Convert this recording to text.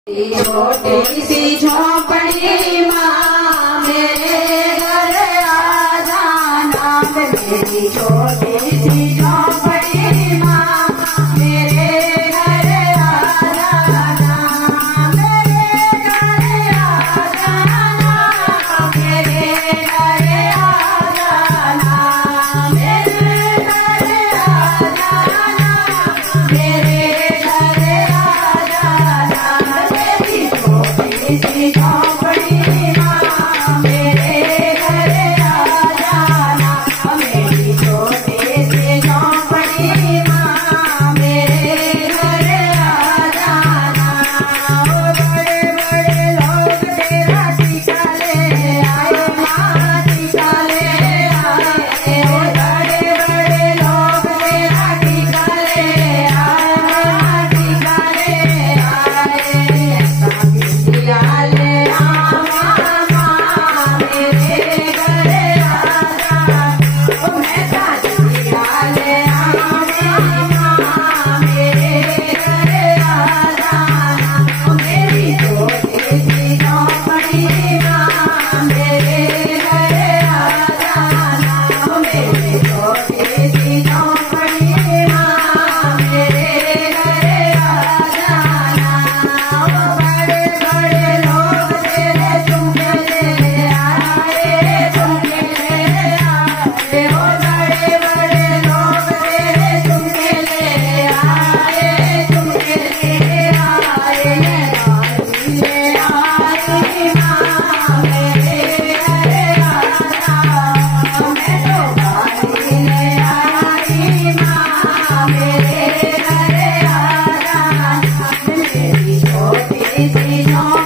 छोटी सी झोपड़ी माँ मेरे घर आ जाना। मेरी छोटी सी झोपड़ी माँ मेरे घर आ जाना। मेरे घर आ जाना। मेरे घर आ जाना। मेरे घर आ जाना। मेरे घर आ जाना। मेरी छोटी सी झोपड़ी माँ मेरे घर आ जाना। मेरी छोटी सी झोपड़ी माँ मेरे घर आ जाना। ओ बड़े बड़े लोग तेरा टीका ले आए माँ, टीका ले आए। ओ बड़े बड़े लोग तेरा टीका ले आए माँ, टीका ले आए। ऐसा बिटिया ले आ माँ मेरे घर आ जा। ओ ऐसा बिटिया ले आ माँ मेरे घर आ जाना। ओ मेरी छोटी सी झोपड़ी माँ मेरे घर आ जाना। ओ मेरी छोटी सी झोपड़ी माँ मेरे घर आ जाना। ओ बड़े बड़े लोग तेरे झुमके ले आए, झुमके ले आए। ओ बड़े बड़े लोग तेरे झुमके ले आए, झुमके ले आए। ले आई माँ मेरे घर आ जा। मैं तो गाड़ी ले आई माँ मेरे घर आ जा। मेरी छोटी सी